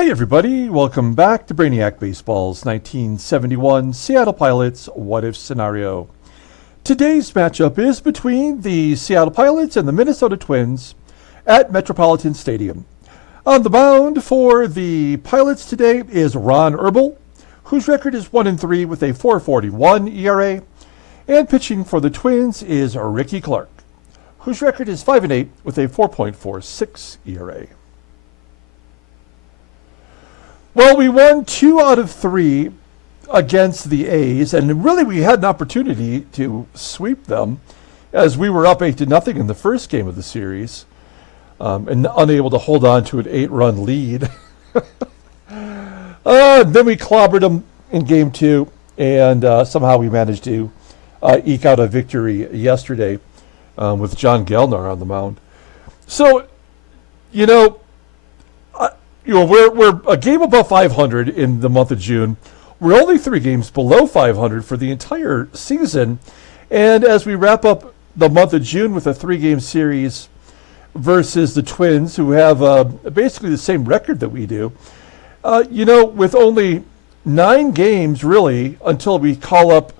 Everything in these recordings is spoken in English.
Hey everybody, welcome back to Brainiac Baseball's 1971 Seattle Pilots What If Scenario. Today's matchup is between the Seattle Pilots and the Minnesota Twins at Metropolitan Stadium. On the mound for the Pilots today is Ron Herbel, whose record is 1-3 with a 4.41 ERA, and pitching for the Twins is Rickey Clark, whose record is 5-8 with a 4.46 ERA. Well, we won 2 out of 3 against the A's, and really we had an opportunity to sweep them as we were up 8-0 in the first game of the series and unable to hold on to an 8-run lead. Then we clobbered them in game 2, and somehow we managed to eke out a victory yesterday with John Gellner on the mound. So, we're a game above 500 in the month of June. We're only 3 games below 500 for the entire season. And as we wrap up the month of June with a 3-game series versus the Twins, who have basically the same record that we do, with only 9 games really until we call up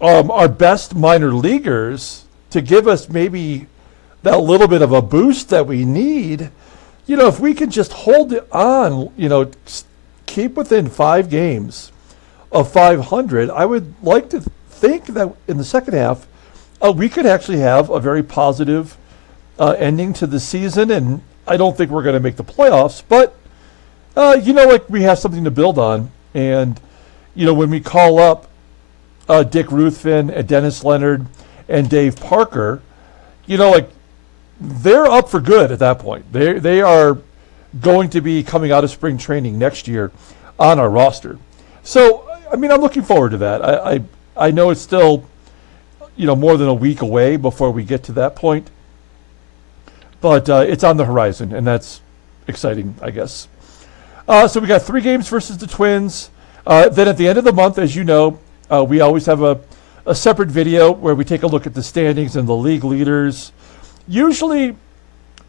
our best minor leaguers to give us maybe that little bit of a boost that we need. If we can just hold it on, keep within 5 games of 500, I would like to think that in the second half, we could actually have a very positive ending to the season. And I don't think we're going to make the playoffs, but, we have something to build on. And, when we call up Dick Ruthven and Dennis Leonard and Dave Parker, they're up for good at that point. They are going to be coming out of spring training next year on our roster. So, I'm looking forward to that. I know it's still, more than a week away before we get to that point. But it's on the horizon, and that's exciting, I guess. So we got 3 games versus the Twins. Then at the end of the month, as you know, we always have a separate video where we take a look at the standings and the league leaders. Usually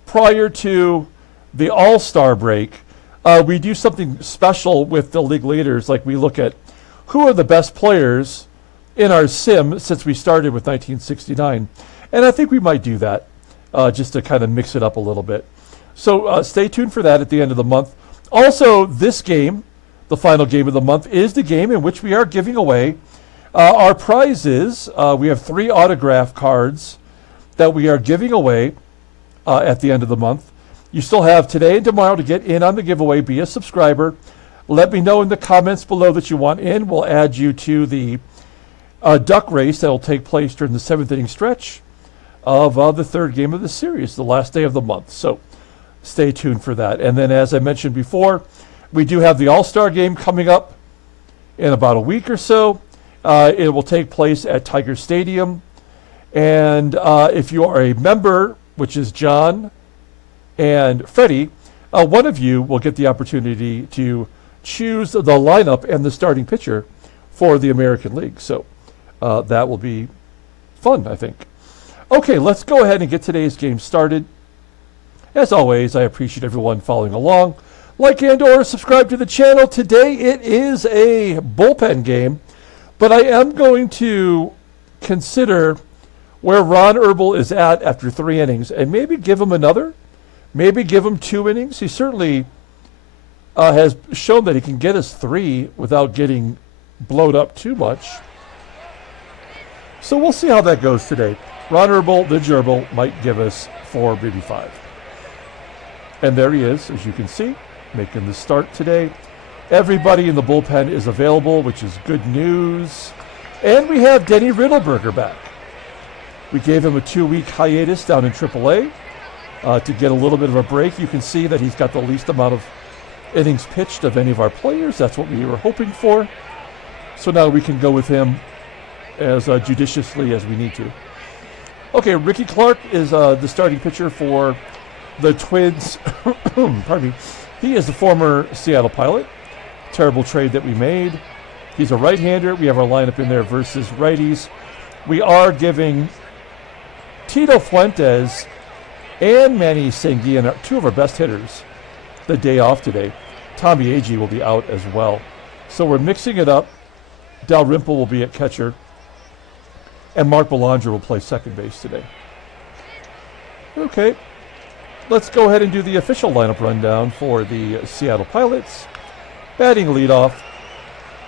prior to the All-Star break, we do something special with the league leaders. Like we look at who are the best players in our sim since we started with 1969. And I think we might do that just to kind of mix it up a little bit. So stay tuned for that at the end of the month. Also, this game, the final game of the month, is the game in which we are giving away our prizes. We have 3 autograph cards that we are giving away at the end of the month. You still have today and tomorrow to get in on the giveaway. Be a subscriber. Let me know in the comments below that you want in. We'll add you to the duck race that will take place during the 7th inning stretch of the 3rd game of the series, the last day of the month. So stay tuned for that. And then, as I mentioned before, we do have the All-Star game coming up in about a week or so. It will take place at Tiger Stadium. And if you are a member, which is John and Freddie, one of you will get the opportunity to choose the lineup and the starting pitcher for the American League. So that will be fun, I think. Okay, let's go ahead and get today's game started. As always, I appreciate everyone following along. Like and or subscribe to the channel. Today it is a bullpen game, but I am going to consider where Ron Herbel is at after 3 innings, and maybe give him another, maybe give him 2 innings. He certainly has shown that he can get us 3 without getting blowed up too much. So we'll see how that goes today. Ron Herbel, the gerbil, might give us 4, maybe 5. And there he is, as you can see, making the start today. Everybody in the bullpen is available, which is good news. And we have Denny Riddleberger back. We gave him a 2-week hiatus down in AAA to get a little bit of a break. You can see that he's got the least amount of innings pitched of any of our players. That's what we were hoping for. So now we can go with him as judiciously as we need to. Okay, Rickey Clark is the starting pitcher for the Twins. Pardon me. He is the former Seattle Pilot. Terrible trade that we made. He's a right-hander. We have our lineup in there versus righties. We are giving Tito Fuentes and Manny Sanguillen, 2 of our best hitters, the day off today. Tommy Agee will be out as well. So we're mixing it up. Dalrymple will be at catcher. And Mark Belanger will play second base today. Okay. Let's go ahead and do the official lineup rundown for the Seattle Pilots. Batting leadoff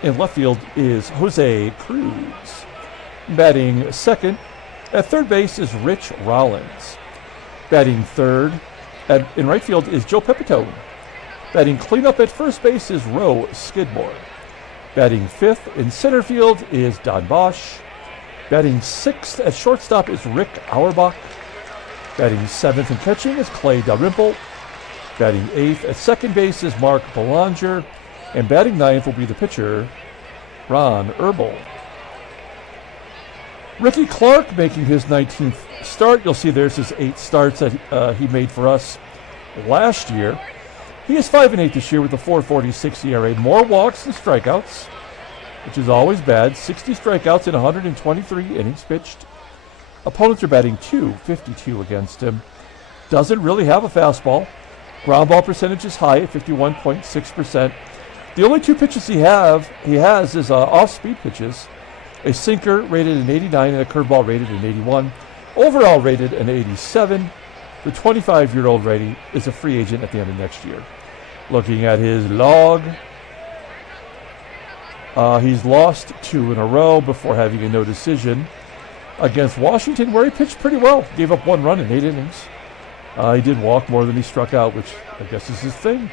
in left field is Jose CRUZ. Batting second at third base is Rich Rollins. Batting third in right field is Joe Pepitone. Batting cleanup at first base is Roe Skidmore. Batting fifth in center field is Don Bosch. Batting sixth at shortstop is Rick Auerbach. Batting seventh in catching is Clay Dalrymple. Batting eighth at second base is Mark Belanger. And batting ninth will be the pitcher, Ron Herbel. Rickey Clark making his 19th start. You'll see there's his 8 starts that he made for us last year. He is 5-8 this year with a 4.46 ERA. More walks than strikeouts, which is always bad. 60 strikeouts in 123 innings pitched. Opponents are batting .252 against him. Doesn't really have a fastball. Ground ball percentage is high at 51.6%. The only 2 pitches he has is off-speed pitches. A sinker rated an 89 and a curveball rated an 81. Overall rated an 87. The 25-year-old righty is a free agent at the end of next year. Looking at his log, he's lost 2 in a row before having a no decision against Washington, where he pitched pretty well. Gave up 1 run in 8 innings. He did walk more than he struck out, which I guess is his thing.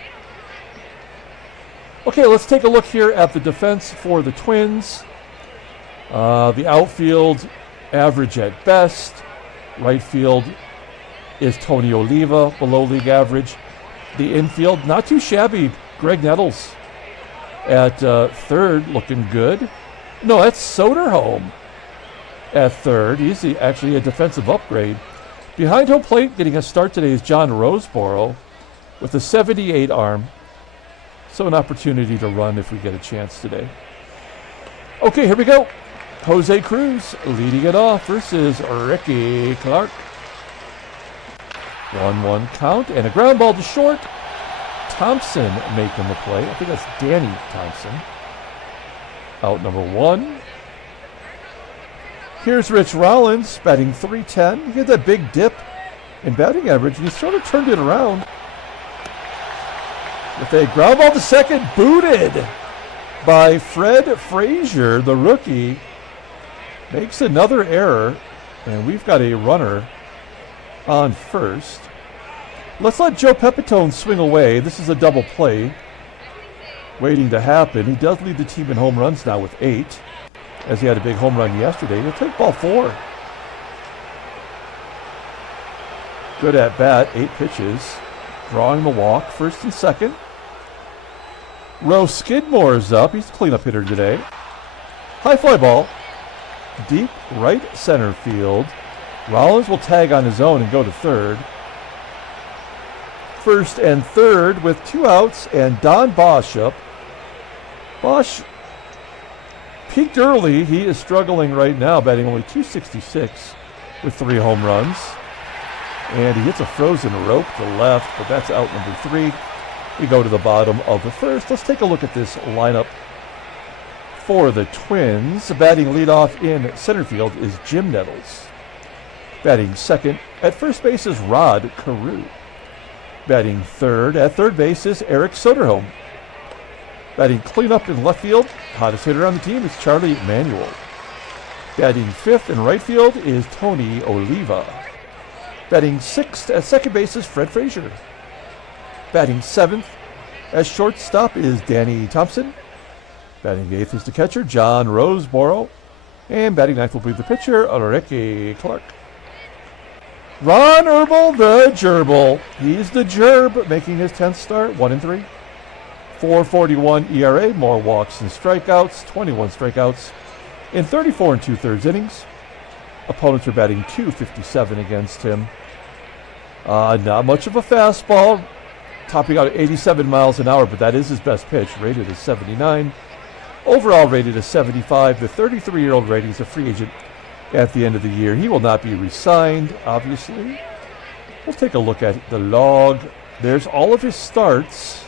Okay, let's take a look here at the defense for the Twins. The outfield, average at best. Right field is Tony Oliva, below league average. The infield, not too shabby. Greg Nettles at third, looking good. No, that's Soderholm at third. He's actually a defensive upgrade. Behind home plate, getting a start today is John Roseboro with a 78 arm. So an opportunity to run if we get a chance today. Okay, here we go. Jose CRUZ leading it off versus Rickey Clark. 1-1 count and a ground ball to short. Thompson making the play. I think that's Danny Thompson. Out number 1. Here's Rich Rollins batting .310. He had that big dip in batting average, and he sort of turned it around. With a ground ball to second, booted by Fred Frazier, the rookie. Makes another error, and we've got a runner on first. Let's let Joe Pepitone swing away. This is a double play waiting to happen. He does lead the team in home runs now with 8, as he had a big home run yesterday. He'll take ball 4. Good at bat, 8 pitches. Drawing the walk, first and second. Roe Skidmore is up. He's the cleanup hitter today. High fly ball. Deep right center field. Rollins will tag on his own and go to third. First and third with 2 outs and Don Bosch up. Bosch peaked early. He is struggling right now, batting only .266 with 3 home runs. And he hits a frozen rope to left, but that's out number 3. We go to the bottom of the first. Let's take a look at this lineup for the Twins. Batting leadoff in center field is Jim Nettles. Batting second at first base is Rod Carew. Batting third at third base is Eric Soderholm. Batting cleanup in left field, hottest hitter on the team is Charlie Manuel. Batting fifth in right field is Tony Oliva. Batting sixth at second base is Fred Frazier. Batting seventh as shortstop is Danny Thompson. Batting eighth is the catcher, John Roseboro. And batting ninth will be the pitcher, Rickey Clark. Ron Herbel, the gerbil. He's the gerb, making his 10th start, 1-3. 4.41 ERA, more walks than strikeouts, 21 strikeouts in 34 2/3 innings. Opponents are batting .257 against him. Not much of a fastball, topping out at 87 miles an hour, but that is his best pitch, rated as 79. Overall rated as 75. The 33-year-old rating is a free agent at the end of the year. He will not be re-signed, obviously. We'll take a look at the log. There's all of his starts.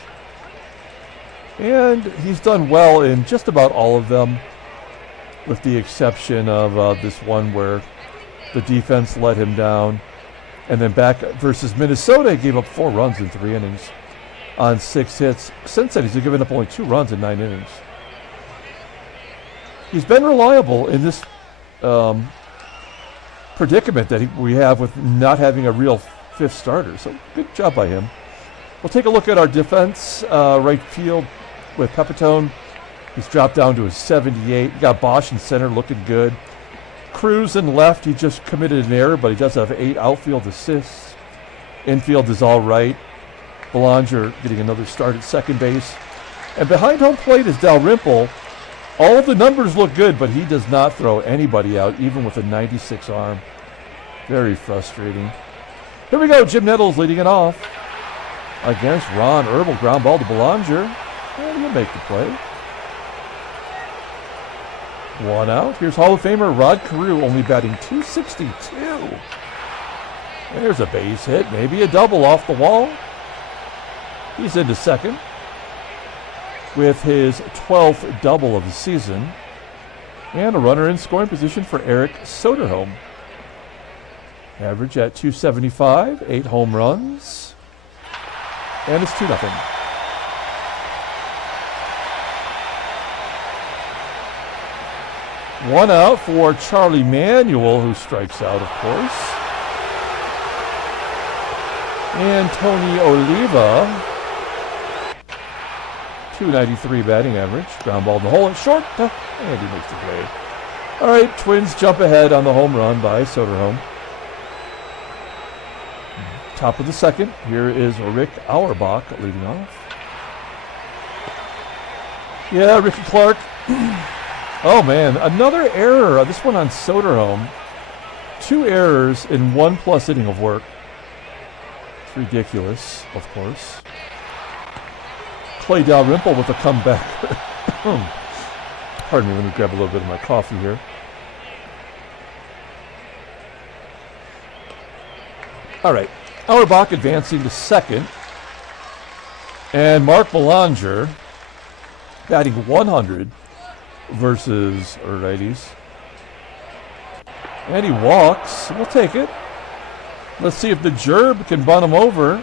And he's done well in just about all of them, with the exception of this one where the defense let him down. And then back versus Minnesota, he gave up 4 runs in 3 innings on 6 hits. Since then, he's given up only 2 runs in 9 innings. He's been reliable in this predicament that we have with not having a real 5th starter. So good job by him. We'll take a look at our defense. Right field with Pepitone. He's dropped down to a 78. You got Bosch in center looking good. CRUZ in left, he just committed an error, but he does have 8 outfield assists. Infield is all right. Belanger getting another start at second base. And behind home plate is Dalrymple. All of the numbers look good, but he does not throw anybody out, even with a 96 arm. Very frustrating. Here we go, Jim Nettles leading it off against Ron Herbel. Ground ball to Belanger. And he'll make the play. 1 out. Here's Hall of Famer Rod Carew, only batting .262. There's a base hit, maybe a double off the wall. He's into second with his 12th double of the season. And a runner in scoring position for Eric Soderholm. Average at .275, 8 home runs. And it's 2-0. One out for Charlie Manuel, who strikes out, of course. And Tony Oliva, .293 batting average. Ground ball in the hole at short, and he makes the play. All right, Twins jump ahead on the home run by Soderholm. Top of the second, here is Rick Auerbach leading off. Yeah, Ricky Clark. Oh man, another error. This one on Soderholm. 2 errors in 1+ inning of work. It's ridiculous, of course. Clay Dalrymple with a comeback. Pardon me, let me grab a little bit of my coffee here. All right, Auerbach advancing to second. And Mark Belanger batting 100 versus righties. And he walks. We'll take it. Let's see if the Gerb can bunt him over.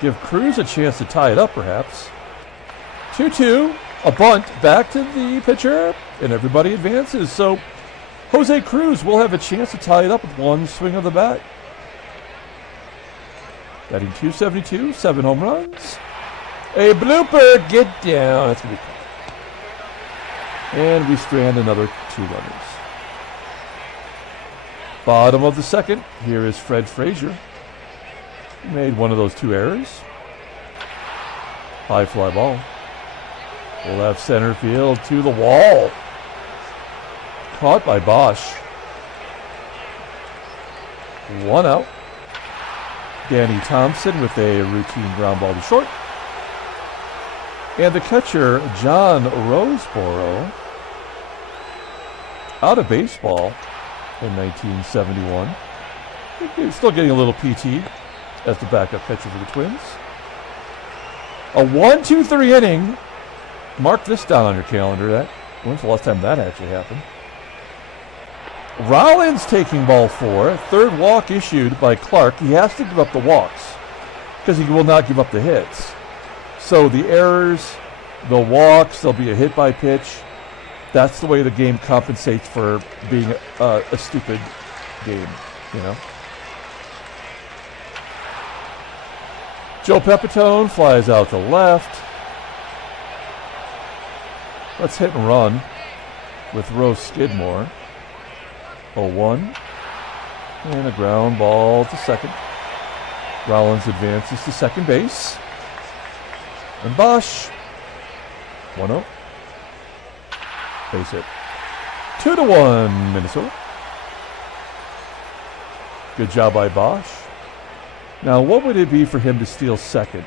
Give CRUZ a chance to tie it up, perhaps. 2-2. A bunt back to the pitcher, and everybody advances. So Jose CRUZ will have a chance to tie it up with 1 swing of the bat. Batting .272, 7 home runs. A blooper, get down. That's going to be fun. And we strand another 2 runners. Bottom of the second, here is Fred Frazier. He made one of those 2 errors. High fly ball. Left center field to the wall. Caught by Bosch. 1 out. Danny Thompson with a routine ground ball to short. And the catcher, John Roseboro, out of baseball in 1971. He's still getting a little PT as the backup catcher for the Twins. A 1-2-3 inning. Mark this down on your calendar. When's the last time that actually happened? Rollins taking ball 4. 3rd walk issued by Clark. He has to give up the walks because he will not give up the hits. So the errors, the walks, there'll be a hit by pitch. That's the way the game compensates for being a stupid game, you know. Joe Pepitone flies out to left. Let's hit and run with Rose Skidmore. 0-1. And a ground ball to second. Rollins advances to second base. And Bosch. 1-0. Base hit. 2-1 Minnesota. Good job by Bosch. Now, what would it be for him to steal second?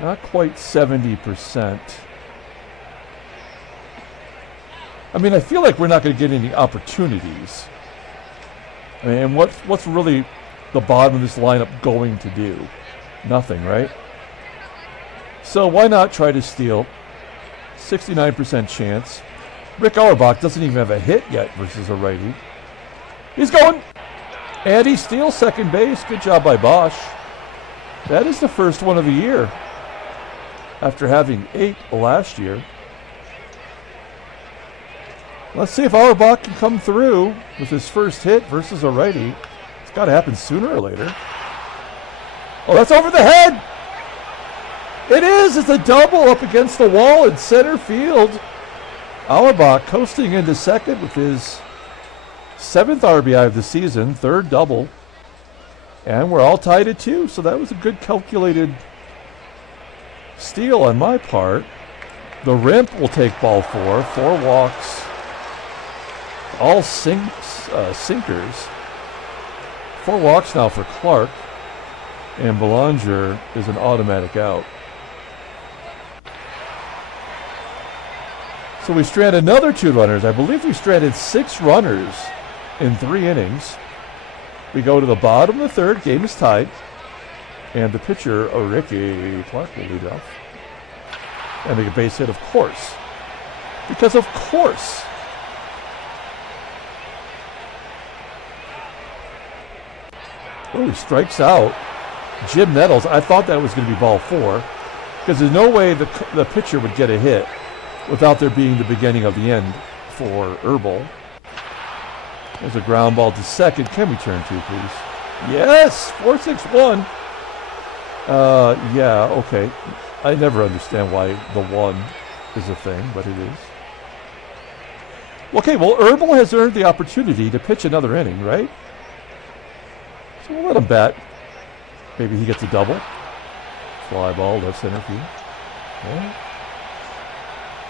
Not quite 70%. I mean, I feel like we're not going to get any opportunities. I mean, and what's really the bottom of this lineup going to do? Nothing, right? So why not try to steal? 69% chance. Rick Auerbach doesn't even have a hit yet versus a righty. He's going. And he steals second base. Good job by Bosch. That is the first one of the year, after having 8 last year. Let's see if Auerbach can come through with his first hit versus a righty. It's got to happen sooner or later. Oh, that's over the head. It is. It's a double up against the wall in center field. Auerbach coasting into second with his 7th RBI of the season, 3rd double. And we're all tied at 2, so that was a good calculated steal on my part. The Rimp will take ball 4. 4 walks. All sinkers. 4 walks now for Clark. And Belanger is an automatic out. So we stranded another 2 runners. I believe we stranded 6 runners in 3 innings. We go to the bottom of the 3rd. Game is tied. And the pitcher, Rickey Clark, will lead off. And make a base hit, of course. Because of course. Oh, he strikes out Jim Nettles. I thought that was going to be ball 4. Because there's no way the pitcher would get a hit without there being the beginning of the end for Herbel. There's a ground ball to second. Can we turn 2, please? Yes! 4-6-1. Yeah, okay. I never understand why the 1 is a thing, but it is. Okay, well, Herbel has earned the opportunity to pitch another inning, right? So we'll let him bat. Maybe he gets a double. Fly ball, left center field. Okay.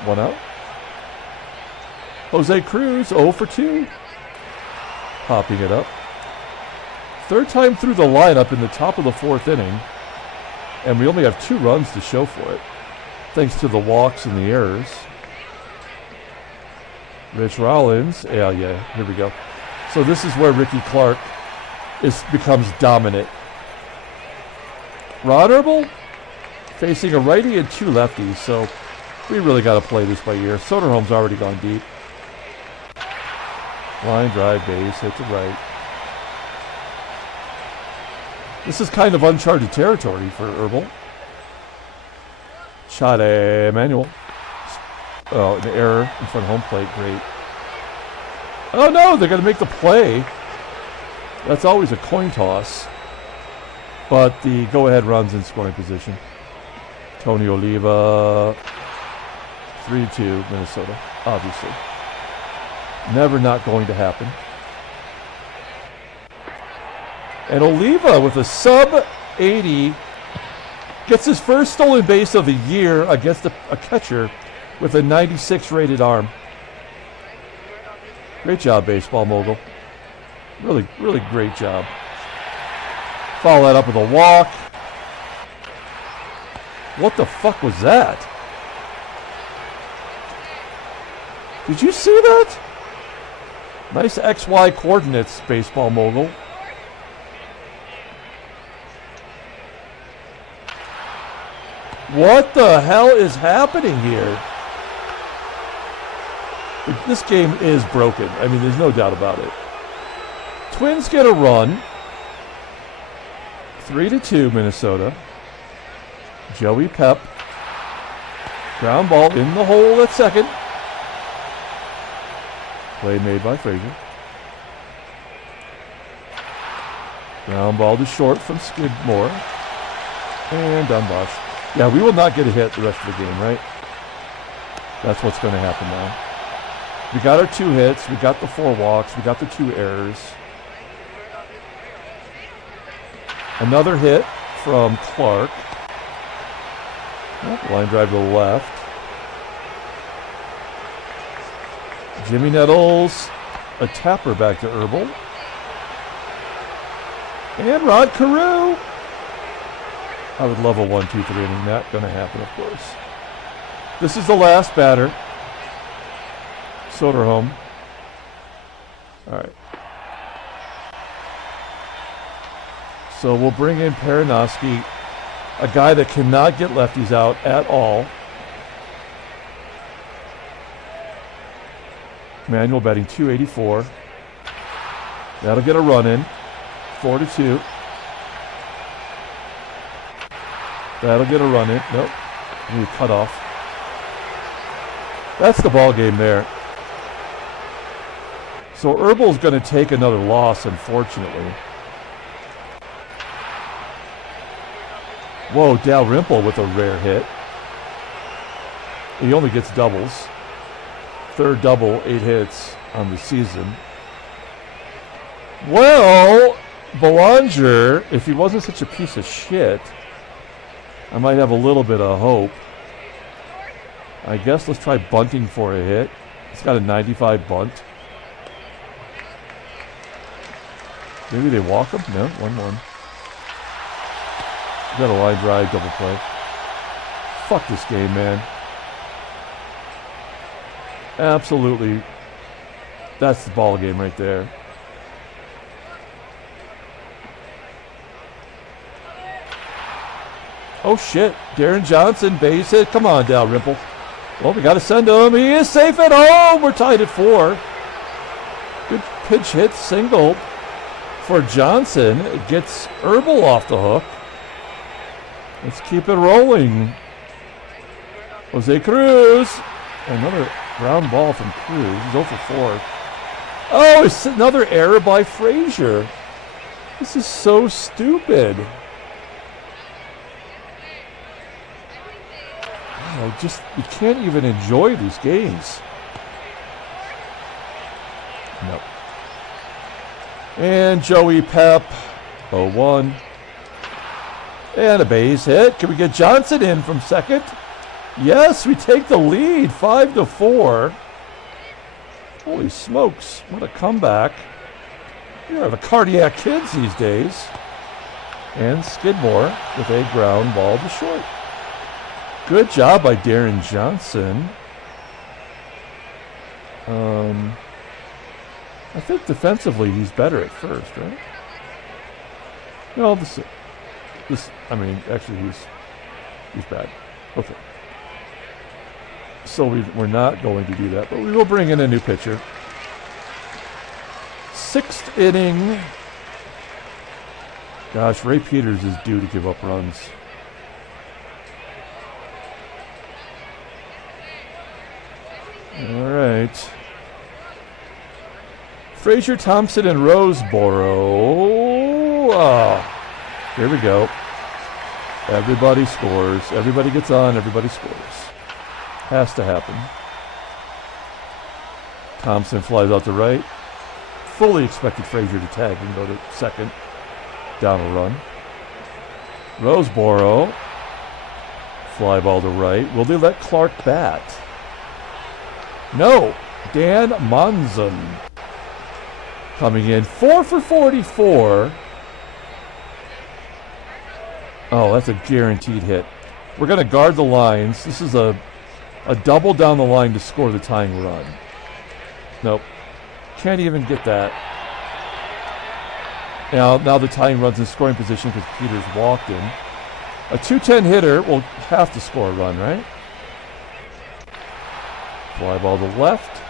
1 out. Jose Cruz, 0 for 2. Popping it up. 3rd time through the lineup in the top of the 4th inning. And we only have 2 runs to show for it, thanks to the walks and the errors. Rich Rollins. Yeah, here we go. So this is where Rickey Clark becomes dominant. Ron Herbel facing a righty and 2 lefties, so we really got to play this by ear. Soderholm's already gone deep. Line drive, base, hit to right. This is kind of uncharted territory for Herbel. Shot Manuel. Oh, an error in front of home plate. Great. Oh no, they're going to make the play. That's always a coin toss. But the go-ahead run's in scoring position. Tony Oliva. 3-2 Minnesota, obviously. Never not going to happen. And Oliva with a sub-80 gets his first stolen base of the year against a catcher with a 96 rated arm. Great job, baseball mogul. Really, really great job. Follow that up with a walk. What the fuck was that? Did you see that? Nice XY coordinates, baseball mogul. What the hell is happening here? This game is broken. I mean, there's no doubt about it. Twins get a run. 3-2 Minnesota. Joey Pep. Ground ball in the hole at second. Play made by Frazier. Ground ball to short from Skidmore. And down Bosch. Yeah, we will not get a hit the rest of the game, right? That's what's going to happen now. We got our 2 hits. We got the 4 walks. We got the 2 errors. Another hit from Clark. Line drive to the left. Jimmy Nettles, a tapper back to Herbel. And Rod Carew. I would love a 1-2-3 inning. Not going to happen, of course. This is the last batter. Soderholm. All right. So we'll bring in Perinoski A guy that cannot get lefties out at all. Manuel batting .284. That'll get a run in. 4-2. That'll get a run in. Nope. Need a cutoff. That's the ball game there. So Herbel's going to take another loss, unfortunately. Whoa, Dalrymple with a rare hit. He only gets doubles. Third double, 8 hits on the season. Well, Belanger, if he wasn't such a piece of shit, I might have a little bit of hope. I guess let's try bunting for a hit. He's got a 95 bunt. Maybe they walk him? No, 1-1. Got a line drive, double play. Fuck this game, man. Absolutely. That's the ball game right there. Oh shit. Darren Johnson, base hit. Come on, Dalrymple. Well, we got to send him. He is safe at home. We're tied at 4. Good pitch hit, single for Johnson. It gets Herbel off the hook. Let's keep it rolling. Jose Cruz. Another ground ball from Cruz. He's 0 for 4. Oh, it's another error by Frazier. This is so stupid. Wow, just, you can't even enjoy these games. No. And Joey Pep, 0-1. And a base hit. Can we get Johnson in from second? Yes, we take the lead, 5-4. Holy smokes, what a comeback. You have a cardiac kids these days. And Skidmore with a ground ball to short. Good job by Darren Johnson. I think defensively he's better at first, right? No, this I mean, actually he's bad. Okay. So we're not going to do that, but we will bring in a new pitcher. 6th inning. Gosh, Ray Peters is due to give up runs. All right. Frazier, Thompson, and Roseboro. Oh, here we go. Everybody scores. Everybody gets on. Everybody scores. Has to happen. Thompson flies out to right. Fully expected Frazier to tag and go to second. Down a run. Roseboro. Fly ball to right. Will they let Clark bat? No. Dan Monson coming in 4 for 44. Oh, that's a guaranteed hit. We're going to guard the lines. This is a double down the line to score the tying run. Nope. Can't even get that. Now the tying run's in scoring position because Peters walked in. A 210 hitter will have to score a run, right? Fly ball to left.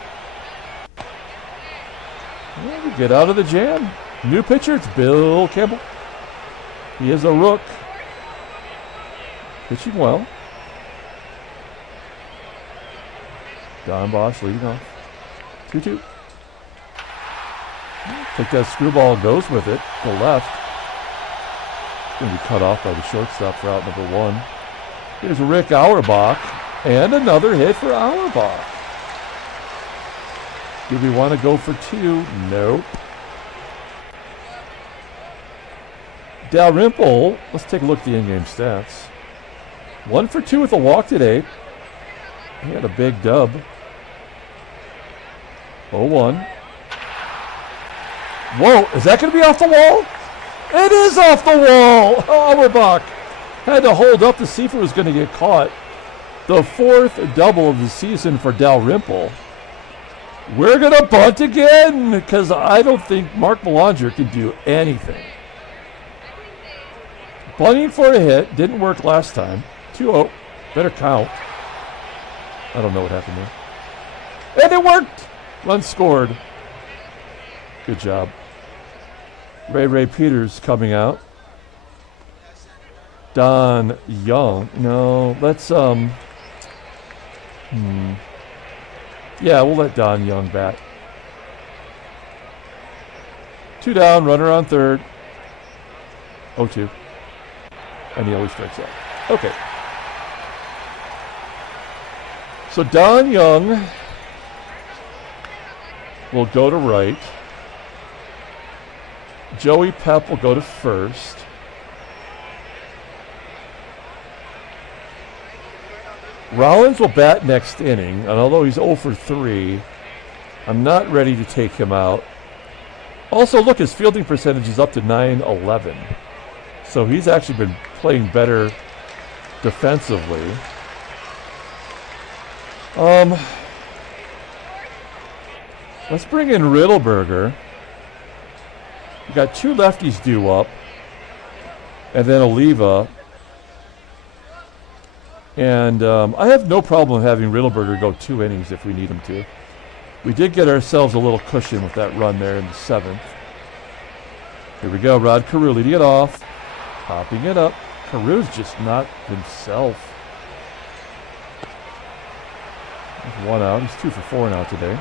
Well, we get out of the jam. New pitcher, it's Bill Campbell. He is a rook. Pitching well. Don Bosch leading off. 2-2. Take that screwball, goes with it to left. It's going to be cut off by the shortstop for out number 1. Here's Rick Auerbach. And another hit for Auerbach. Do we want to go for 2? Nope. Dalrymple, let's take a look at the in-game stats. 1 for 2 with a walk today. He had a big dub. 0-1. Whoa, is that going to be off the wall? It is off the wall! Auerbach had to hold up to see if it was going to get caught. The 4th double of the season for Dalrymple. We're going to bunt again because I don't think Mark Belanger can do anything. Bunting for a hit. Didn't work last time. 2-0. Better count. I don't know what happened there. And it worked! Run scored. Good job. Ray Peters coming out. Don Young. No, let's, yeah, we'll let Don Young bat. 2 down, runner on third. 0-2. And he always strikes out. Okay. So Don Young will go to right. Joey Pep will go to first. Rollins will bat next inning, and although he's 0 for 3, I'm not ready to take him out. Also, look, his fielding percentage is up to .911. So he's actually been playing better defensively. Let's bring in Riddleberger. We got 2 lefties due up, and then Oliva. And I have no problem having Riddleberger go 2 innings if we need him to. We did get ourselves a little cushion with that run there in the 7th. Here we go, Rod Carew leading it off. Popping it up. Carew's just not himself. There's 1 out. He's 2 for 4 now today.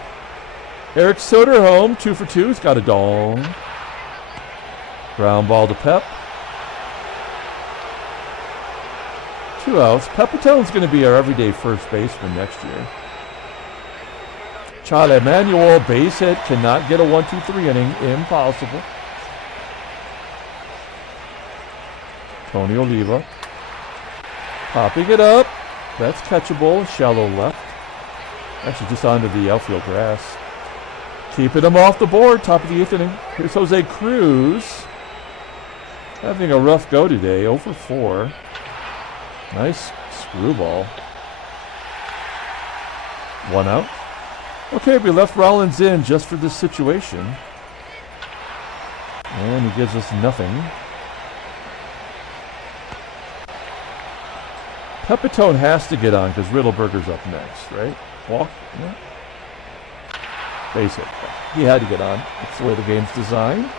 Eric Soderholm, 2 for 2. He's got a dong. Ground ball to Pep. 2 outs. Pepitone's going to be our everyday first baseman next year. Charlie Manuel, base hit. Cannot get a 1-2-3 inning. Impossible. Tony Oliva. Popping it up. That's catchable. Shallow left. Actually just onto the outfield grass. Keeping him off the board. Top of the 8th inning. Here's Jose Cruz. Having a rough go today. 0 for 4. Nice screwball. 1 out. Okay, we left Rollins in just for this situation. And he gives us nothing. Pepitone has to get on because Riddleberger's up next, right? Walk? Yeah. Base hit. He had to get on. That's the way the game's designed.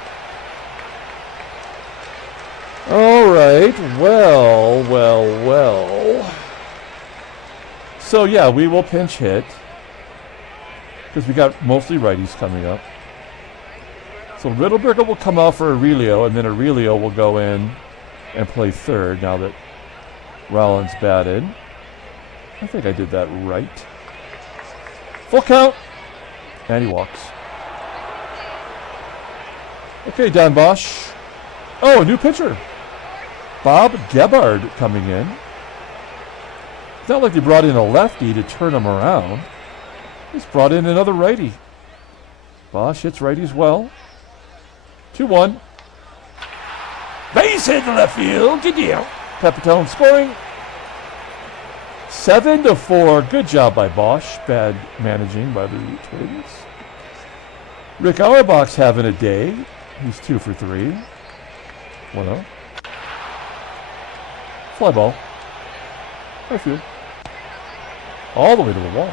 All right. Well. So, yeah, we will pinch hit because we got mostly righties coming up. So Riddleberger will come out for Aurelio, and then Aurelio will go in and play third now that Rollins batted. I think I did that right. Full count. And he walks. Okay, Don Bosch. Oh, a new pitcher. Bob Gebhard coming in. It's not like they brought in a lefty to turn him around. He's brought in another righty. Bosch hits righties well. 2-1. Base hit to left field. Good deal. Pepitone scoring. 7-4. Good job by Bosch. Bad managing by the Twins. Rick Auerbach's having a day. He's 2 for 3. 1-0. Fly ball. Right field. All the way to the wall.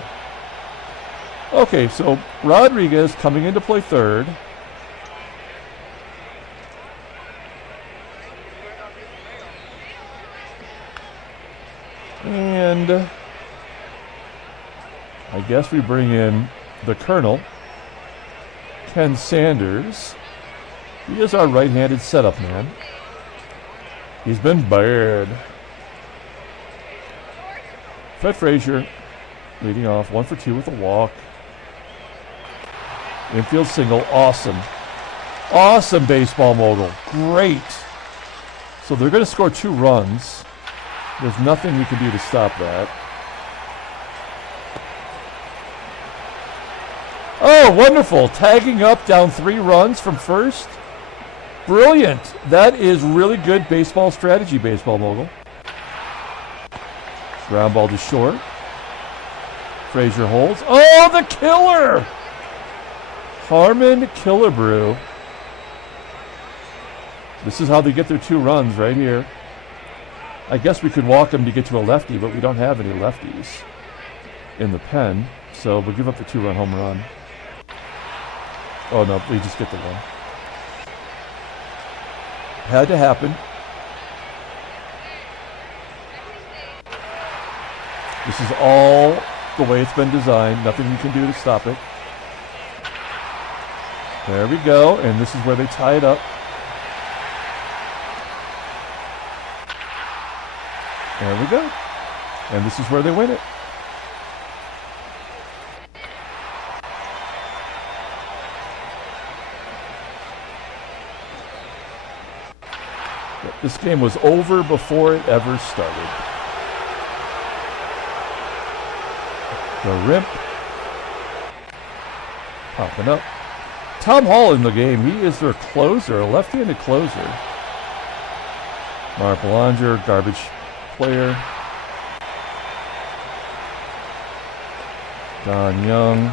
Okay, so Rodriguez coming in to play third. And I guess we bring in the Colonel, Ken Sanders. He is our right-handed setup man. He's been bad. Fred Frazier leading off, 1 for 2 with a walk. Infield single, awesome. Awesome baseball mogul, great. So they're going to score 2 runs. There's nothing we can do to stop that. Oh, wonderful. Tagging up, down 3 runs from first. Brilliant. That is really good baseball strategy, baseball mogul. Ground ball to short. Frazier holds. Oh, the killer! Harmon Killebrew. This is how they get their 2 runs right here. I guess we could walk him to get to a lefty, but we don't have any lefties in the pen. So we'll give up the 2-run home run. Oh no, we just get the one. Had to happen. This is all the way it's been designed. Nothing you can do to stop it. There we go, and this is where they tie it up. There we go. And this is where they win it. This game was over before it ever started. The rimp. Popping up. Tom Hall in the game. He is their closer, a left-handed closer. Mark Belanger, garbage player. Don Young.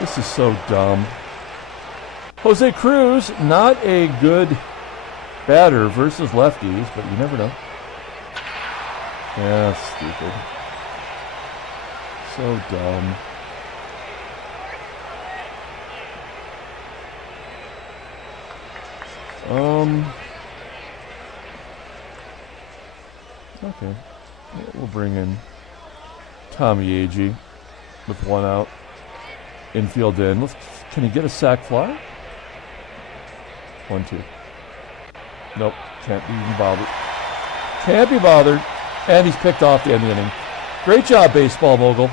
This is so dumb. Jose Cruz, not a good batter versus lefties, but you never know. Yeah, stupid. So dumb. Okay. We'll bring in Tommy Agee with 1 out. Infield in. Can he get a sac fly? 1-2. Nope. Can't be even bothered. Can't be bothered. And he's picked off to end the inning. Great job, baseball mogul.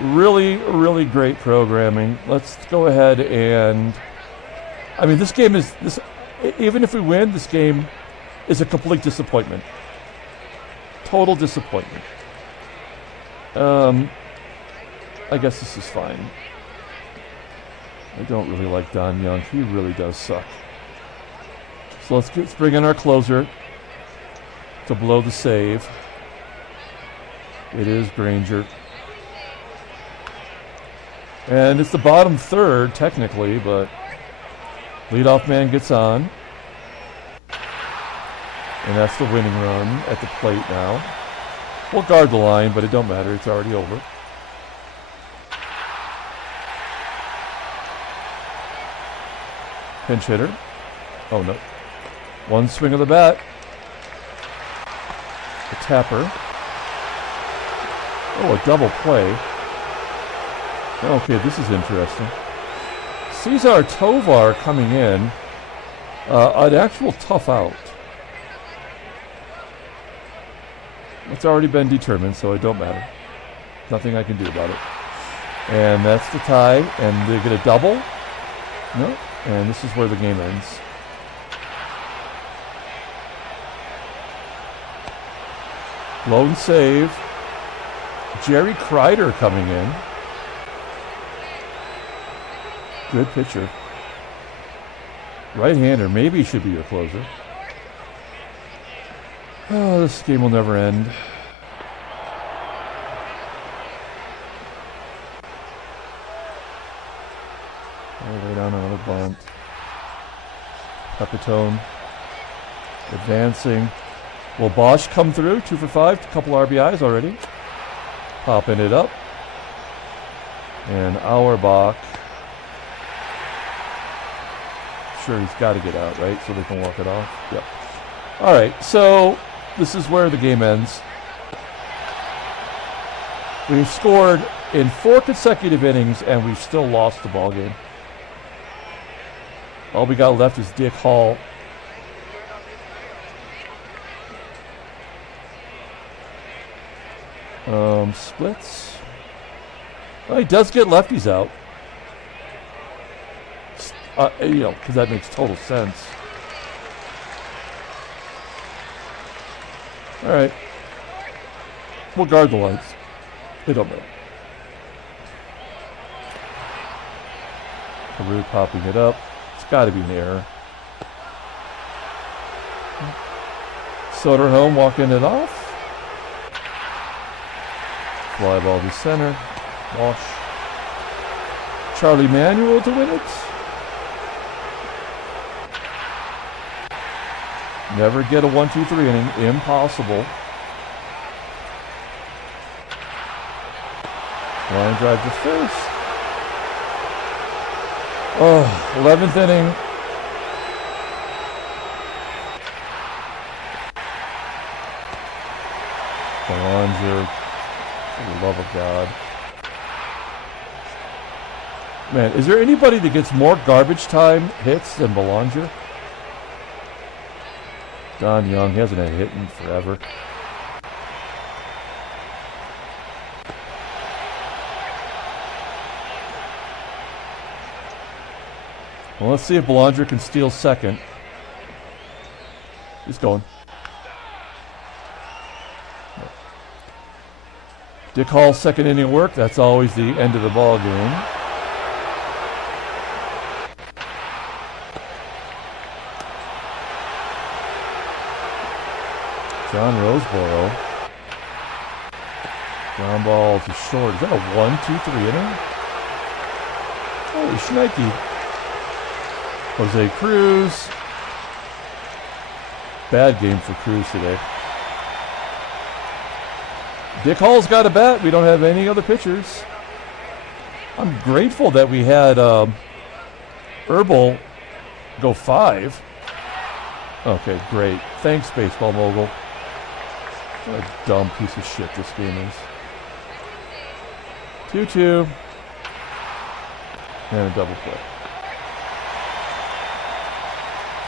Really, really great programming. Let's go ahead and... I mean, this game is... even if we win, this game is a complete disappointment. Total disappointment. I guess this is fine. I don't really like Don Young. He really does suck. So let's bring in our closer to blow the save. It is Granger. And it's the bottom third, technically, but leadoff man gets on. And that's the winning run at the plate now. We'll guard the line, but it don't matter. It's already over. Pinch hitter. Oh, no. One swing of the bat. A tapper. Oh, a double play. Okay, this is interesting. Cesar Tovar coming in. An actual tough out. It's already been determined, so it don't matter. Nothing I can do about it. And that's the tie. And they get a double. No. And this is where the game ends. Lone save. Jerry Kreider coming in. Good pitcher. Right-hander. Maybe he should be your closer. Oh, this game will never end. All the way down another bunt. PEPITONE advancing. Will BOSCH come through? 2 for 5. A couple RBIs already. Popping it up. And AUERBACH. Sure, he's got to get out, right? So they can walk it off. Yep. All right, so this is where the game ends. We've scored in 4 consecutive innings, and we've still lost the ball game. All we got left is Dick Hall. Splits. Well, he does get lefties out. Because that makes total sense. All right. We'll guard the lights. They don't matter. CAREW popping it up. It's got to be an error. Soderholm walking it off. Fly ball to center. Wash. Charlie Manuel to win it. Never get a 1-2-3 inning. Impossible. Line drive to first. Oh, 11th inning. Belanger, for the love of God. Man, is there anybody that gets more garbage time hits than Belanger? Don Young, he hasn't had a hit in forever. Well, let's see if Belanger can steal second. He's going. Dick Hall's second inning work. That's always the end of the ball game. John Roseboro. Ground ball to short. Is that a 1-2-3 inning? Holy shnikey. Jose CRUZ. Bad game for CRUZ today. Dick Hall's got a bat. We don't have any other pitchers. I'm grateful that we had Herbel go 5. Okay, great. Thanks, Baseball Mogul. What a dumb piece of shit this game is. 2-2. And a double play.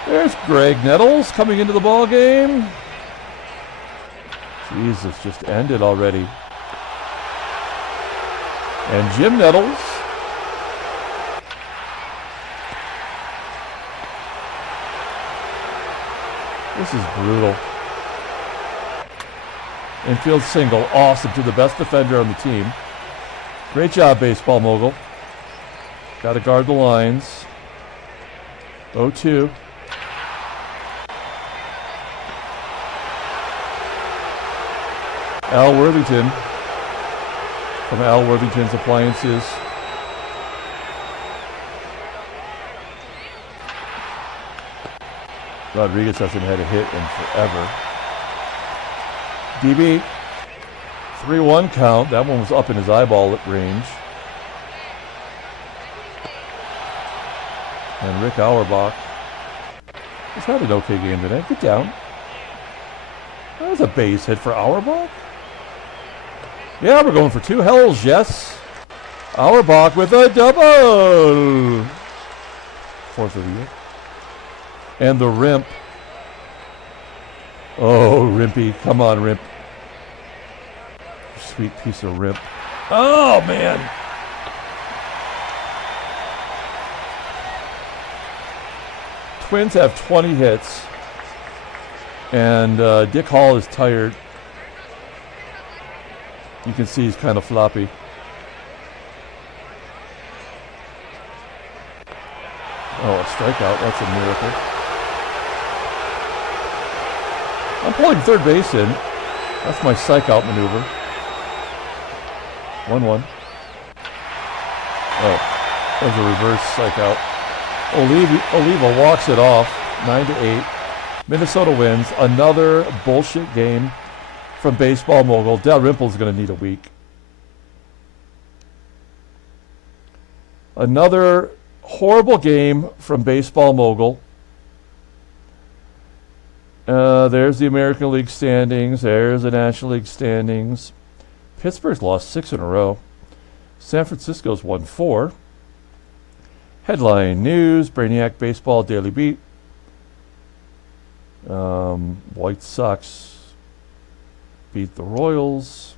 There's Greg Nettles coming into the ball game. Jesus, just ended already. And Jim Nettles. This is brutal. Infield single, awesome, to the best defender on the team. Great job, Baseball Mogul. Got to guard the lines. 0-2. Al Worthington from Al Worthington's Appliances. Rodriguez hasn't had a hit in forever. DB, 3-1 count. That one was up in his eyeball range. And Rick Auerbach has had an okay game today. Get down. That was a base hit for Auerbach. Yeah, we're going for 2 hells, yes. Auerbach with a double. 4th of the year. And the Rimp. Oh, Rimpy. Come on, Rimp. Sweet piece of Rimp. Oh, man. Twins have 20 hits. And Dick Hall is tired. You can see he's kind of floppy. Oh, a strikeout. That's a miracle. I'm pulling third base in. That's my psych out maneuver. 1-1. Oh, that was a reverse psych out. Oliva walks it off. 9-8. Minnesota wins. Another bullshit game from Baseball Mogul. Dalrymple's going to need a week. Another horrible game from Baseball Mogul. There's the American League standings. There's the National League standings. Pittsburgh's lost 6 in a row. San Francisco's won 4. Headline news, Brainiac Baseball Daily Beat. White Sox beat the Royals.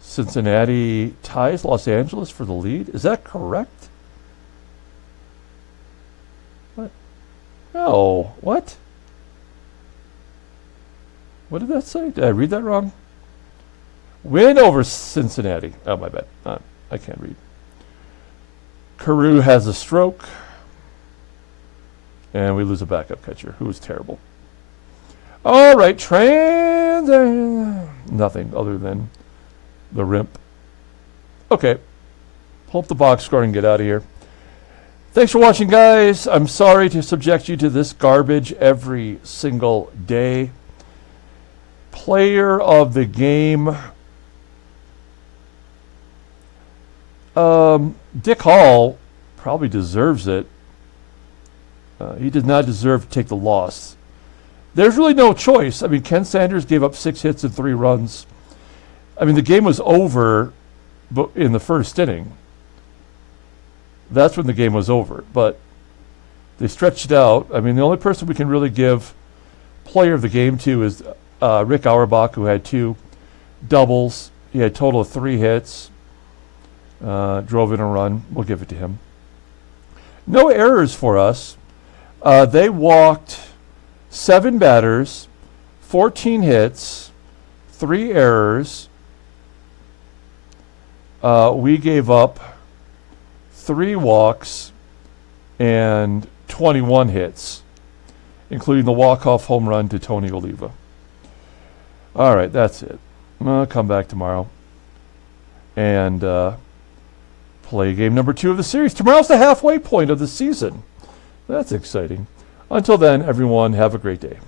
Cincinnati ties Los Angeles for the lead. Is that correct? What? No. What? What did that say? Did I read that wrong? Win over Cincinnati. Oh, my bad. I can't read. CAREW has a stroke. And we lose a backup catcher who is terrible. All right, nothing other than the Rimp. Okay, pull up the box score and get out of here. Thanks for watching, guys. I'm sorry to subject you to this garbage every single day. Player of the game. Dick Hall probably deserves it. He did not deserve to take the loss. There's really no choice. I mean, Ken Sanders gave up 6 hits and 3 runs. I mean, the game was over in the first inning. That's when the game was over. But they stretched it out. I mean, the only person we can really give player of the game to is Rick Auerbach, who had 2 doubles. He had a total of 3 hits. Drove in a run. We'll give it to him. No errors for us. They walked 7 batters, 14 hits, 3 errors. We gave up 3 walks and 21 hits, including the walk-off home run to Tony Oliva. All right, that's it. I'll come back tomorrow and play game number 2 of the series. Tomorrow's the halfway point of the season. That's exciting. Until then, everyone, have a great day.